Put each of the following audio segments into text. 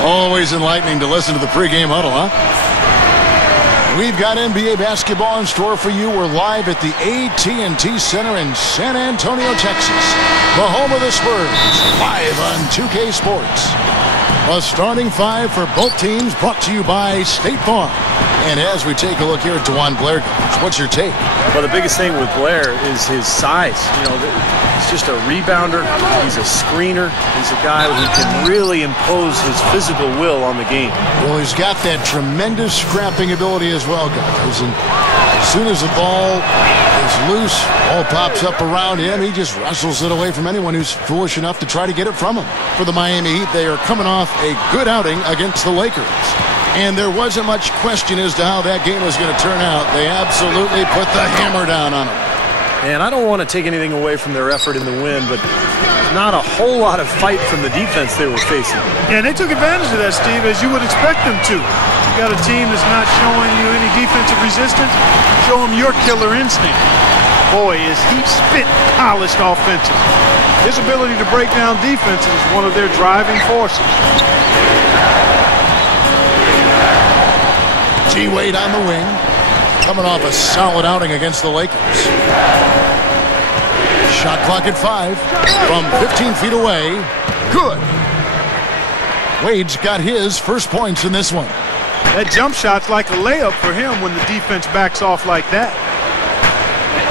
Always enlightening to listen to the pregame huddle, huh? We've got NBA basketball in store for you. We're live at the AT&T Center in San Antonio, Texas, the home of the Spurs, live on 2K Sports. A starting five for both teams brought to you by State Farm. And as we take a look here at DeJuan Blair, what's your take? Well, the biggest thing with Blair is his size. You know, he's just a rebounder. He's a screener. He's a guy who can really impose his physical will on the game. Well, he's got that tremendous scrapping ability as well, guys. And as soon as the ball is loose, ball pops up around him, he just wrestles it away from anyone who's foolish enough to try to get it from him. For the Miami Heat, they are coming off a good outing against the Lakers. And there wasn't much question as to how that game was going to turn out. They absolutely put the hammer down on them. And I don't want to take anything away from their effort in the win, but not a whole lot of fight from the defense they were facing. Yeah, and they took advantage of that, Steve, as you would expect them to. You got a team that's not showing you any defensive resistance. Show them your killer instinct. Boy, is he spit polished offensive. His ability to break down defenses is one of their driving forces. G. Wade on the wing, coming off a solid outing against the Lakers. Shot clock at 5 from 15 feet away. Good. Wade's got his first points in this one. That jump shot's like a layup for him when the defense backs off like that.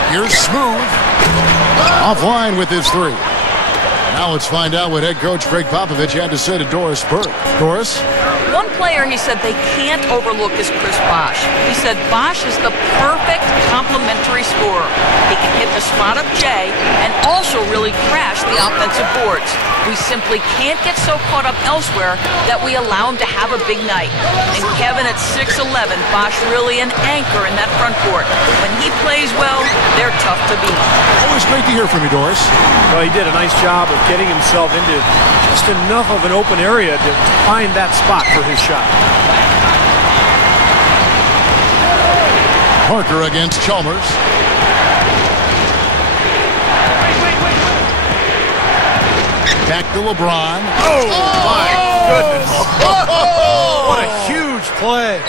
Here's Smooth. Offline with his 3. Now let's find out what head coach Greg Popovich had to say to Doris Burke. Doris? One player he said they can't overlook is Chris Bosh. He said Bosh is the perfect complementary scorer. He can hit the spot up Jay and also really crash the offensive boards. We simply can't get so caught up elsewhere that we allow him to have a big night. And Kevin at 6'11", Bosh really an anchor in that front court. When he plays well, they're tough to beat. Always great to hear from you, Doris. Well, he did a nice job of getting himself into just enough of an open area to find that spot for his shot. Parker against Chalmers. Back to LeBron. Oh, my goodness. What a huge play.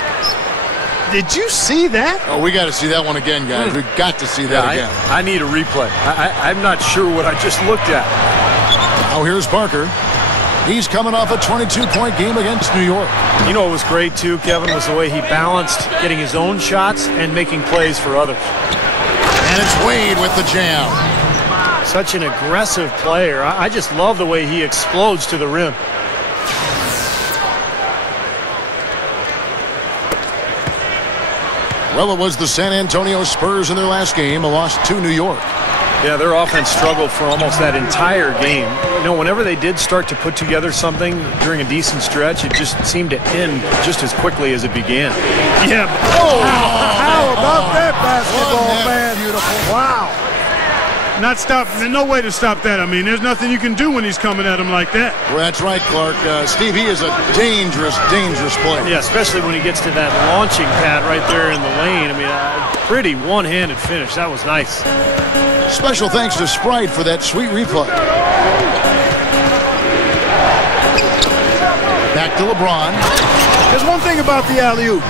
Did you see that? Oh, we got to see that one again, guys. We've got to see that again. I need a replay. I'm not sure what I just looked at. Now here's Parker. He's coming off a 22-point game against New York. You know what was great, too, Kevin, was the way he balanced getting his own shots and making plays for others. And it's Wade with the jam. Such an aggressive player. I just love the way he explodes to the rim. Well, it was the San Antonio Spurs in their last game, a loss to New York. Yeah, their offense struggled for almost that entire game. You know, whenever they did start to put together something during a decent stretch, it just seemed to end just as quickly as it began. Yeah. Oh, how about that basketball, man? Beautiful. Wow. Not stop. There's no way to stop that. I mean, there's nothing you can do when he's coming at him like that. Well, that's right, Clark. Steve, he is a dangerous, dangerous player. Yeah, especially when he gets to that launching pad right there in the lane. I mean, pretty one-handed finish. That was nice. Special thanks to Sprite for that sweet replay. Back to LeBron. There's one thing about the alley-oop.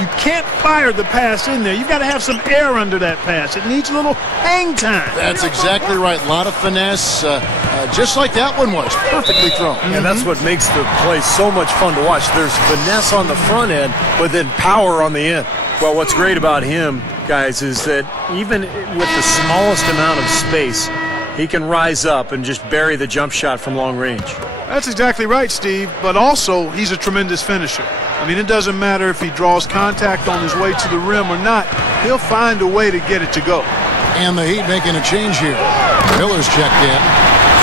You can't fire the pass in there. You've got to have some air under that pass. It needs a little hang time. That's exactly right. A lot of finesse, just like that one was. Perfectly thrown. And that's what makes the play so much fun to watch. There's finesse on the front end, but then power on the end. Well, what's great about him, guys, is that even with the smallest amount of space, he can rise up and just bury the jump shot from long range. That's exactly right, Steve. But also, he's a tremendous finisher. I mean, it doesn't matter if he draws contact on his way to the rim or not. He'll find a way to get it to go. And the Heat making a change here. Miller's checked in.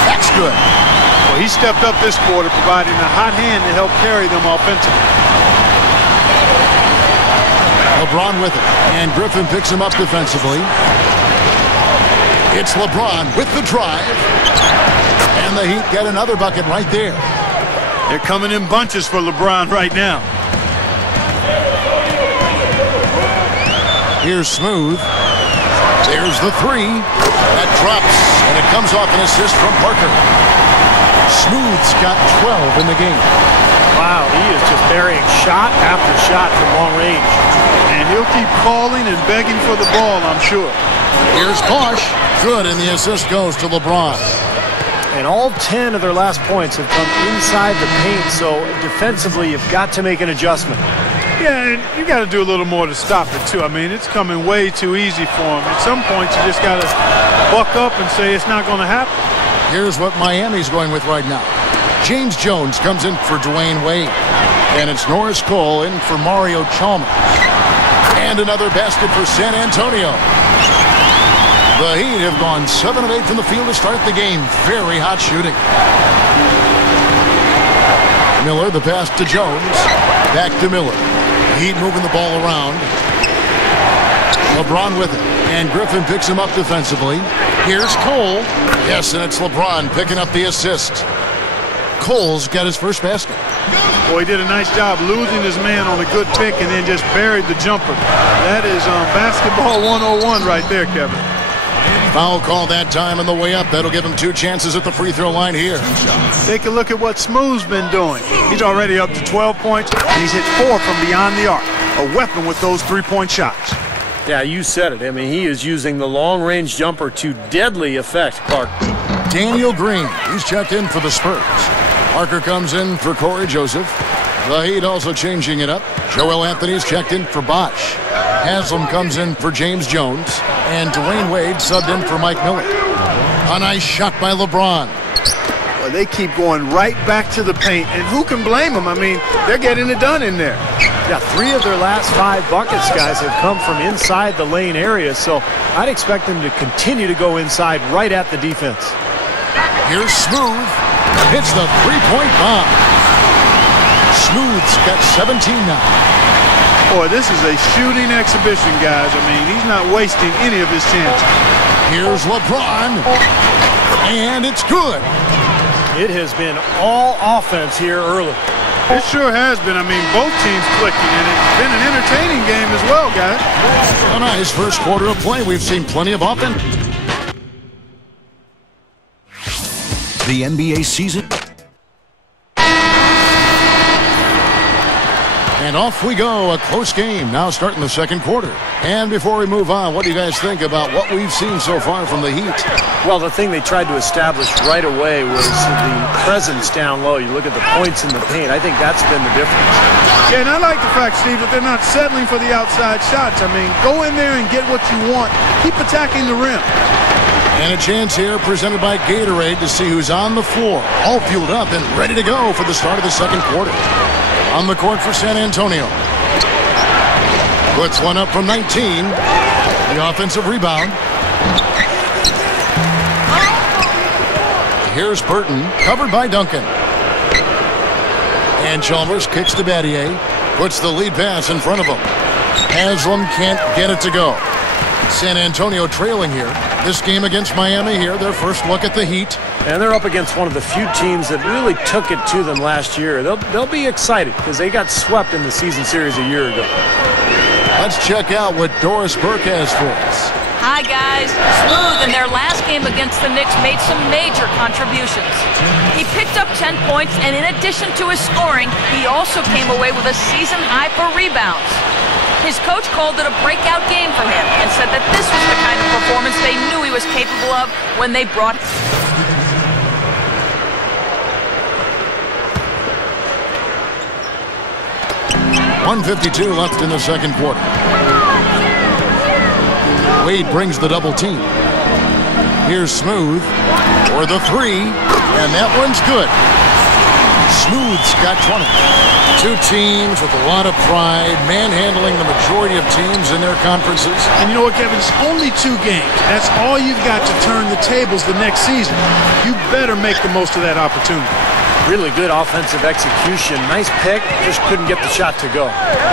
That's good. Well, he stepped up this quarter, providing a hot hand to help carry them offensively. LeBron with it. And Griffin picks him up defensively. It's LeBron with the drive. And the Heat get another bucket right there. They're coming in bunches for LeBron right now. Here's Smooth. There's the 3. That drops, and it comes off an assist from Parker. Smooth's got 12 in the game. Wow, he is just burying shot after shot from long range. And he'll keep calling and begging for the ball, I'm sure. Here's Bosch. Good, and the assist goes to LeBron. And all 10 of their last points have come inside the paint, so defensively you've got to make an adjustment. Yeah, and you got to do a little more to stop it, too. I mean, it's coming way too easy for him. At some point, you just got to buck up and say it's not going to happen. Here's what Miami's going with right now. James Jones comes in for Dwayne Wade. And it's Norris Cole in for Mario Chalmers. And another basket for San Antonio. The Heat have gone 7 of 8 from the field to start the game. Very hot shooting. Miller, the pass to Jones. Back to Miller. Heat moving the ball around. LeBron with it. And Griffin picks him up defensively. Here's Cole. Yes, and it's LeBron picking up the assist. Cole's got his first basket. Boy, he did a nice job losing his man on a good pick and then just buried the jumper. That is basketball 101 right there, Kevin. Foul call that time on the way up. That'll give him 2 chances at the free throw line here. Take a look at what Smooth's been doing. He's already up to 12 points, and he's hit 4 from beyond the arc. A weapon with those 3-point shots. Yeah, you said it. I mean, he is using the long-range jumper to deadly effect, Clark. Daniel Green, he's checked in for the Spurs. Parker comes in for Corey Joseph. The Heat also changing it up. Joel Anthony's checked in for Bosch. Haslam comes in for James Jones. And Dwayne Wade subbed in for Mike Miller. A nice shot by LeBron. Well, they keep going right back to the paint, and who can blame them? I mean, they're getting it done in there. Yeah, 3 of their last 5 buckets, guys, have come from inside the lane area, so I'd expect them to continue to go inside right at the defense. Here's Smooth. Hits the 3-point bomb. Smooth's got 17 now. Boy, this is a shooting exhibition, guys. I mean, he's not wasting any of his chances. Here's LeBron. And it's good. It has been all offense here early. It sure has been. I mean, both teams clicking, and it's been an entertaining game as well, guys. A nice first quarter of play. We've seen plenty of offense. The NBA season. And off we go, a close game now starting the second quarter. And before we move on, what do you guys think about what we've seen so far from the Heat? Well, the thing they tried to establish right away was the presence down low. You look at the points in the paint. I think that's been the difference. Yeah, and I like the fact, Steve, that they're not settling for the outside shots. I mean, go in there and get what you want. Keep attacking the rim. And a chance here presented by Gatorade to see who's on the floor. All fueled up and ready to go for the start of the second quarter. On the court for San Antonio. Puts one up from 19. The offensive rebound. Here's Burton, covered by Duncan. And Chalmers kicks to Battier. Puts the lead pass in front of him. Haslam can't get it to go. San Antonio trailing here. This game against Miami here, their first look at the Heat. And they're up against one of the few teams that really took it to them last year. They'll be excited because they got swept in the season series a year ago. Let's check out what Doris Burke has for us. Hi, guys. Smooth in their last game against the Knicks made some major contributions. He picked up 10 points, and in addition to his scoring, he also came away with a season high for rebounds. His coach called it a breakout game for him and said that this was the kind of performance they knew he was capable of when they brought him. 1:52 left in the second quarter. Wade brings the double team. Here's Smooth for the 3, and that one's good. Smooth's got 20. Two teams with a lot of pride, manhandling the majority of teams in their conferences. And you know what, Kevin? It's only 2 games. That's all you've got to turn the tables the next season. You better make the most of that opportunity. Really good offensive execution. Nice pick, just couldn't get the shot to go.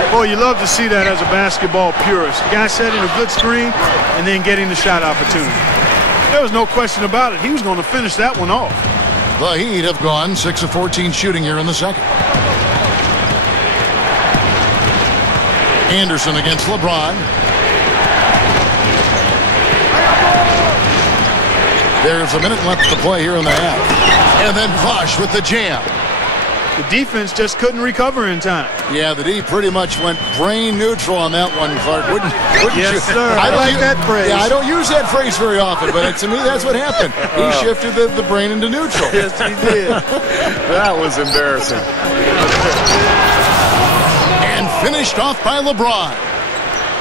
Boy, you love to see that as a basketball purist. The guy setting a good screen and then getting the shot opportunity. There was no question about it. He was going to finish that one off. The Heat have gone 6 of 14 shooting here in the second. Anderson against LeBron. There's a minute left to play here in the half. And then Bosch with the jam. The defense just couldn't recover in time. Yeah, the D pretty much went brain neutral on that one, Clark. Wouldn't Yes, you? sir. I like that phrase. Yeah, I don't use that phrase very often, but to me, that's what happened. He shifted the brain into neutral. Yes, he did. That was embarrassing. And finished off by LeBron.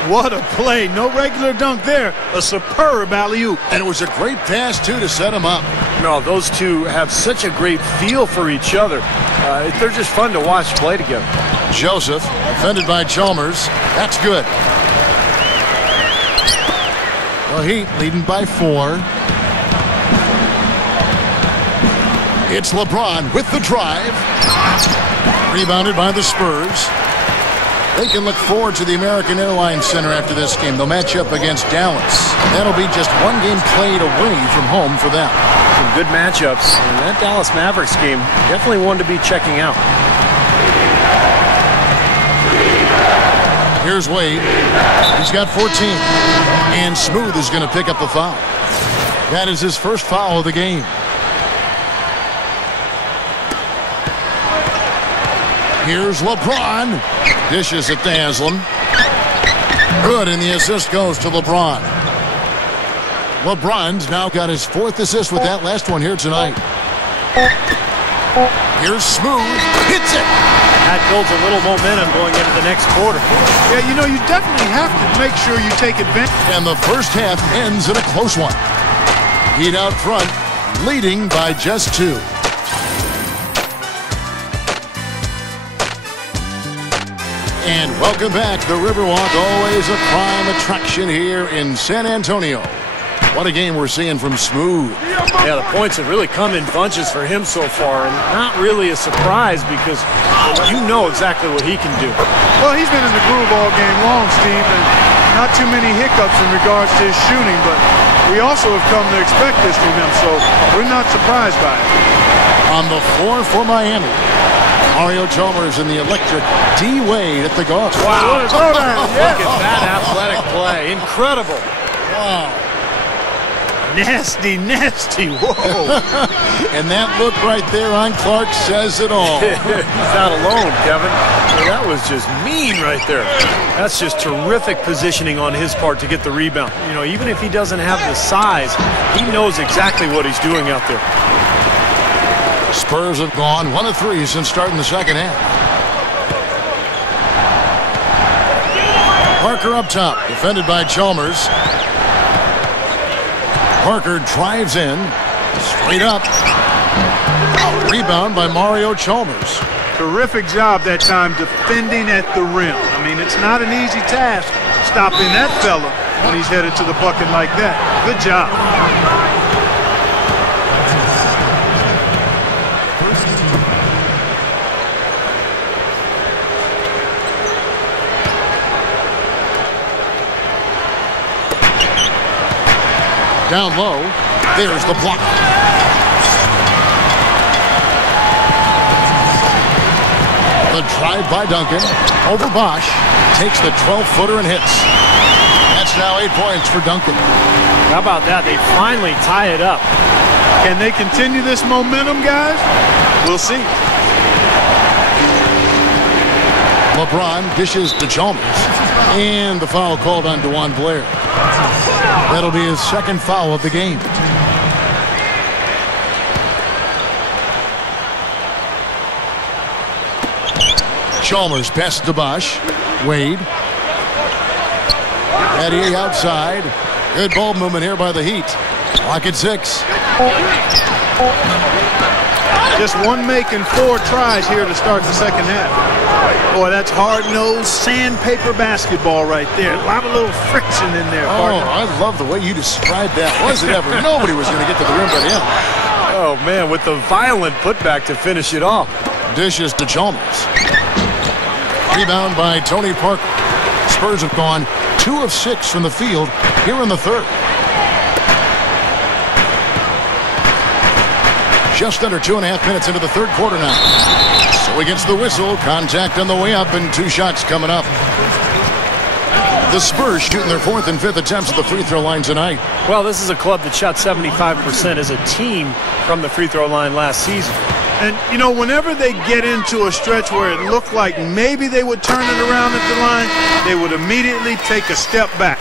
What a play. No regular dunk there. A superb alley-oop. And it was a great pass, too, to set him up. No, those two have such a great feel for each other. They're just fun to watch play together. Joseph, defended by Chalmers. That's good. The Heat leading by 4. It's LeBron with the drive. Rebounded by the Spurs. They can look forward to the American Airlines Center after this game. They'll match up against Dallas. That'll be just one game played away from home for them. Some good matchups. And that Dallas Mavericks game, definitely one to be checking out. Here's Wade. He's got 14. And Smooth is going to pick up the foul. That is his first foul of the game. Here's LeBron. Dishes it to Haslam. Good, and the assist goes to LeBron. LeBron's now got his 4th assist with that last one here tonight. Here's Smooth. Hits it. That builds a little momentum going into the next quarter. Yeah, you know, you definitely have to make sure you take advantage. And the first half ends in a close one. Heat out front, leading by just 2. And welcome back. The Riverwalk, always a prime attraction here in San Antonio. What a game we're seeing from Smooth. Yeah, the points have really come in bunches for him so far, and not really a surprise because you know exactly what he can do. Well, he's been in the groove all game long, Steve, and not too many hiccups in regards to his shooting, but we also have come to expect this from him, so we're not surprised by it. On the floor for Miami, Mario Chalmers and the electric D. Wade at the guard. Wow. What a throwdown. Look at that athletic play. Incredible. Wow. Nasty, nasty. Whoa. And that look right there on Clark says it all. He's not alone, Kevin. Well, that was just mean right there. That's just terrific positioning on his part to get the rebound. You know, even if he doesn't have the size, he knows exactly what he's doing out there. Spurs have gone 1 of 3 since starting the second half. Parker up top, defended by Chalmers. Parker drives in, straight up. Rebound by Mario Chalmers. Terrific job that time defending at the rim. I mean, it's not an easy task stopping that fella when he's headed to the bucket like that. Good job. Down low, there's the block. The drive by Duncan, over Bosch, takes the 12-footer and hits. That's now 8 points for Duncan. How about that? They finally tie it up. Can they continue this momentum, guys? We'll see. LeBron dishes to Chalmers. And the foul called on DeJuan Blair. That'll be his 2nd foul of the game. Chalmers passes to Bosch. Wade. Eddie outside. Good ball movement here by the Heat. Clock at 6. Just one making 4 tries here to start the second half. Boy, that's hard-nosed sandpaper basketball right there. A lot of little friction in there, partner. Oh, I love the way you described that. Was it ever? Nobody was going to get to the rim but him. Oh, man, with the violent putback to finish it off. Dishes to Chalmers. Rebound by Tony Parker. Spurs have gone 2 of 6 from the field here in the 3rd. Just under 2.5 minutes into the 3rd quarter now. So against the whistle, contact on the way up and 2 shots coming up. The Spurs shooting their 4th and 5th attempts at the free throw line tonight. Well, this is a club that shot 75% as a team from the free throw line last season. And, you know, whenever they get into a stretch where it looked like maybe they would turn it around at the line, they would immediately take a step back.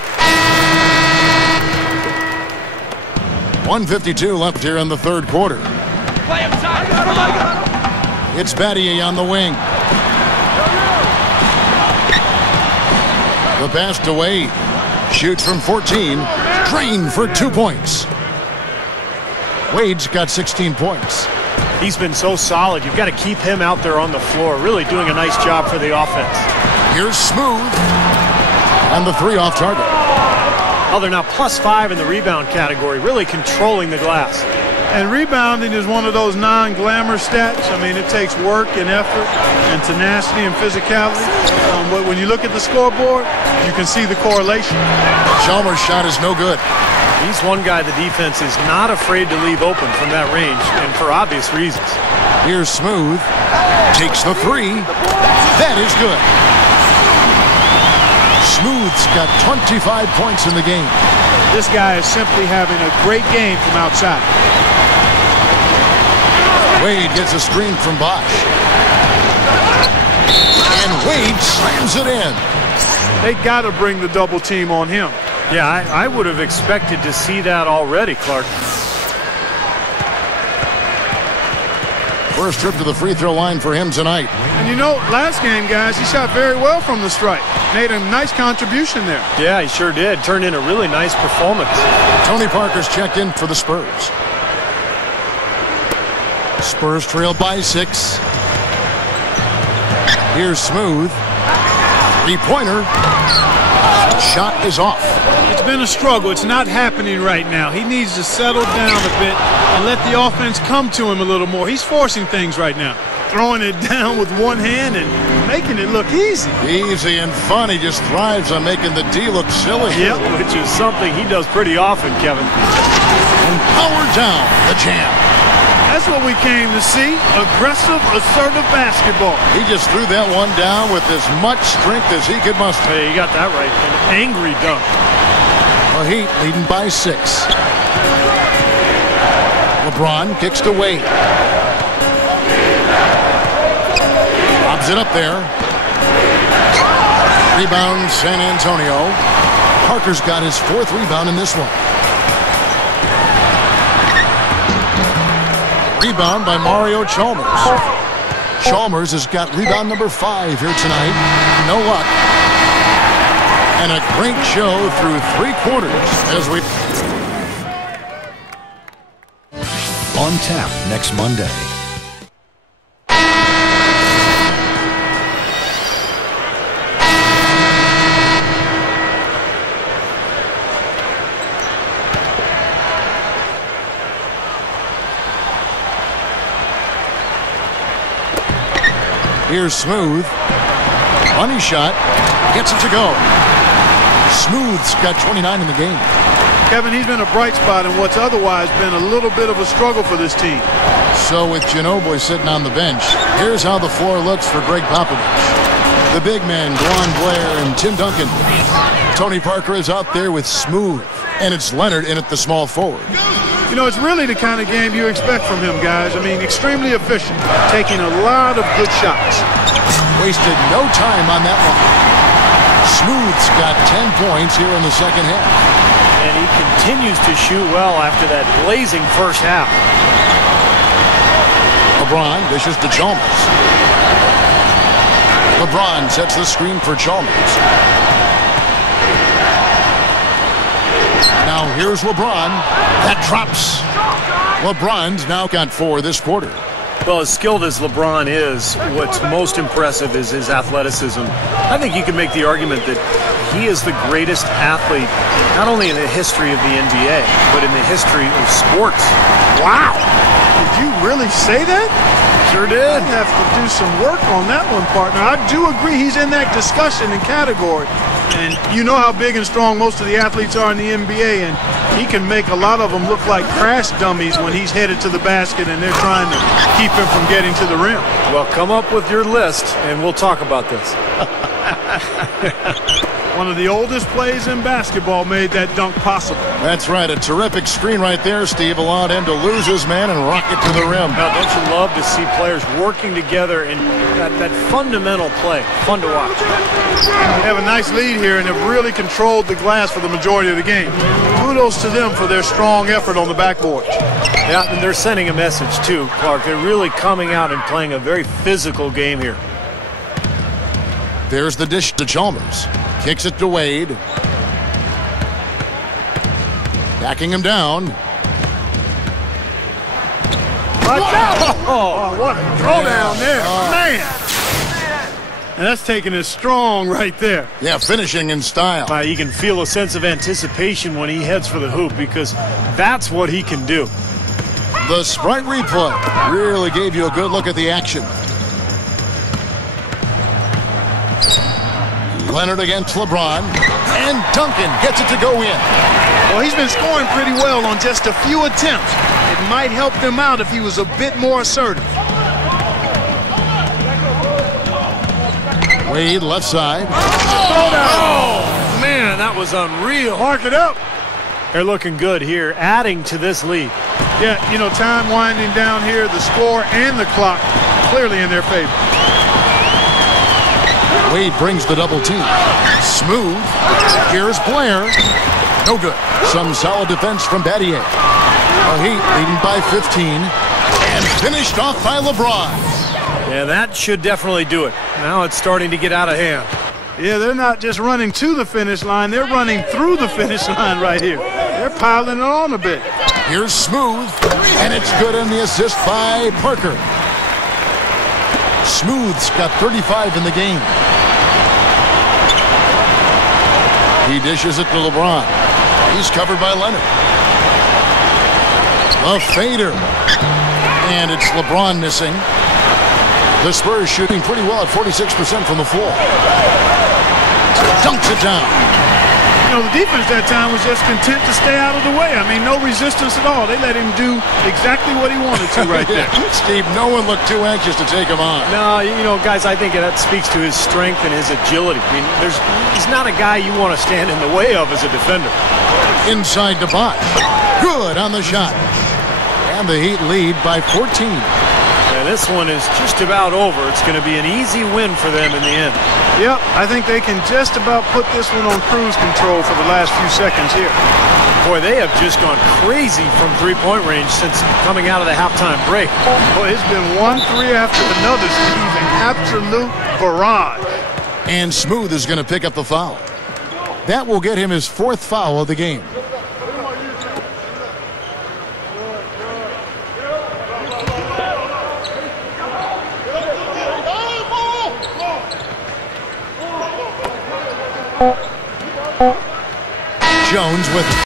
1:52 left here in the third quarter. It's Battier on the wing. The pass to Wade. Shoots from 14. Drained for 2 points. Wade's got 16 points. He's been so solid. You've got to keep him out there on the floor. Really doing a nice job for the offense. Here's Smooth. And the 3 off target. Oh, they're now +5 in the rebound category. Really controlling the glass. And rebounding is one of those non-glamour stats. I mean, it takes work and effort and tenacity and physicality. But when you look at the scoreboard, you can see the correlation. Chalmers' shot is no good. He's one guy the defense is not afraid to leave open from that range, and for obvious reasons. Here's Smooth. Takes the 3. That is good. Smooth's got 25 points in the game. This guy is simply having a great game from outside. Wade gets a screen from Bosch. And Wade slams it in. They got to bring the double team on him. Yeah, I would have expected to see that already, Clark. First trip to the free throw line for him tonight. And you know, last game, guys, he shot very well from the stripe. Made a nice contribution there. Yeah, he sure did. Turned in a really nice performance. Tony Parker's checked in for the Spurs. Spurs trail by 6. Here's Smooth. 3-pointer. Shot is off. It's been a struggle. It's not happening right now. He needs to settle down a bit and let the offense come to him a little more. He's forcing things right now. Throwing it down with one hand and making it look easy. Easy and fun. He just thrives on making the D look silly. Yep, which is something he does pretty often, Kevin. And power down the champ. That's what we came to see. Aggressive, assertive basketball. He just threw that one down with as much strength as he could muster. Hey, you got that right. An angry dunk. The Heat leading by 6. LeBron kicks to Wade. Lobs it up there. Rebound San Antonio. Parker's got his 4th rebound in this one. Rebound by Mario Chalmers. Chalmers has got rebound number 5 here tonight. No luck. And a great show through 3 quarters as we... On tap next Monday. Here's Smooth. Money shot. Gets it to go. Smooth's got 29 in the game. Kevin, he's been a bright spot in what's otherwise been a little bit of a struggle for this team. So with Ginobili sitting on the bench, here's how the floor looks for Greg Popovich. The big men, Dwan Blair and Tim Duncan. Tony Parker is out there with Smooth, and it's Leonard in at the small forward. You know, it's really the kind of game you expect from him, guys. I mean, extremely efficient, taking a lot of good shots. Wasted no time on that one. Smooth's got 10 points here in the second half. And he continues to shoot well after that blazing first half. LeBron dishes to Chalmers. LeBron sets the screen for Chalmers. Now here's LeBron. That drops. LeBron's now got 4 this quarter. Well, as skilled as LeBron is, what's most impressive is his athleticism. I think you can make the argument that he is the greatest athlete, not only in the history of the NBA, but in the history of sports. Wow! Did you really say that? Sure did. I'd have to do some work on that one, partner. I do agree he's in that discussion and category. And you know how big and strong most of the athletes are in the NBA, and he can make a lot of them look like crash dummies when he's headed to the basket and they're trying to keep him from getting to the rim. Well, come up with your list, and we'll talk about this. One of the oldest plays in basketball made that dunk possible. That's right. A terrific screen right there, Steve. Allowed him to lose his man and rock it to the rim. Now, don't you love to see players working together in that fundamental play? Fun to watch. They have a nice lead here and have really controlled the glass for the majority of the game. Kudos to them for their strong effort on the backboard. Yeah, and they're sending a message too, Clark. They're really coming out and playing a very physical game here. There's the dish to Chalmers. Kicks it to Wade. Backing him down. Watch out! Oh, what a throwdown there. Man! And that's taking it strong right there. Yeah, finishing in style. You can feel a sense of anticipation when he heads for the hoop because that's what he can do. The Sprite replay really gave you a good look at the action. Leonard against LeBron, and Duncan gets it to go in. Well, he's been scoring pretty well on just a few attempts. It might help them out if he was a bit more assertive. Wade left side. Oh, man, that was unreal. Mark it up. They're looking good here, adding to this lead. Yeah, you know, time winding down here, the score and the clock clearly in their favor. Wade brings the double team. Smooth. Here's Blair. No good. Some solid defense from Battier. The Heat leading by 15. And finished off by LeBron. Yeah, that should definitely do it. Now it's starting to get out of hand. Yeah, they're not just running to the finish line. They're running through the finish line right here. They're piling it on a bit. Here's Smooth. And it's good on the assist by Parker. Smooth's got 35 in the game. He dishes it to LeBron. He's covered by Leonard. A fader. And it's LeBron missing. The Spurs shooting pretty well at 46% from the floor. Dunks it down. You know, the defense that time was just content to stay out of the way. I mean, no resistance at all. They let him do exactly what he wanted to right there. Steve, no one looked too anxious to take him on. No, you know, guys, I think that speaks to his strength and his agility. I mean, he's not a guy you want to stand in the way of as a defender. Inside to Bosh. Good on the shot. And the Heat lead by 14. And this one is just about over. It's going to be an easy win for them in the end. Yep, I think they can just about put this one on cruise control for the last few seconds here. Boy, they have just gone crazy from three-point range since coming out of the halftime break. Boy, it's been one three after another, Steve, an absolute barrage. And Smooth is going to pick up the foul. That will get him his fourth foul of the game. Jones with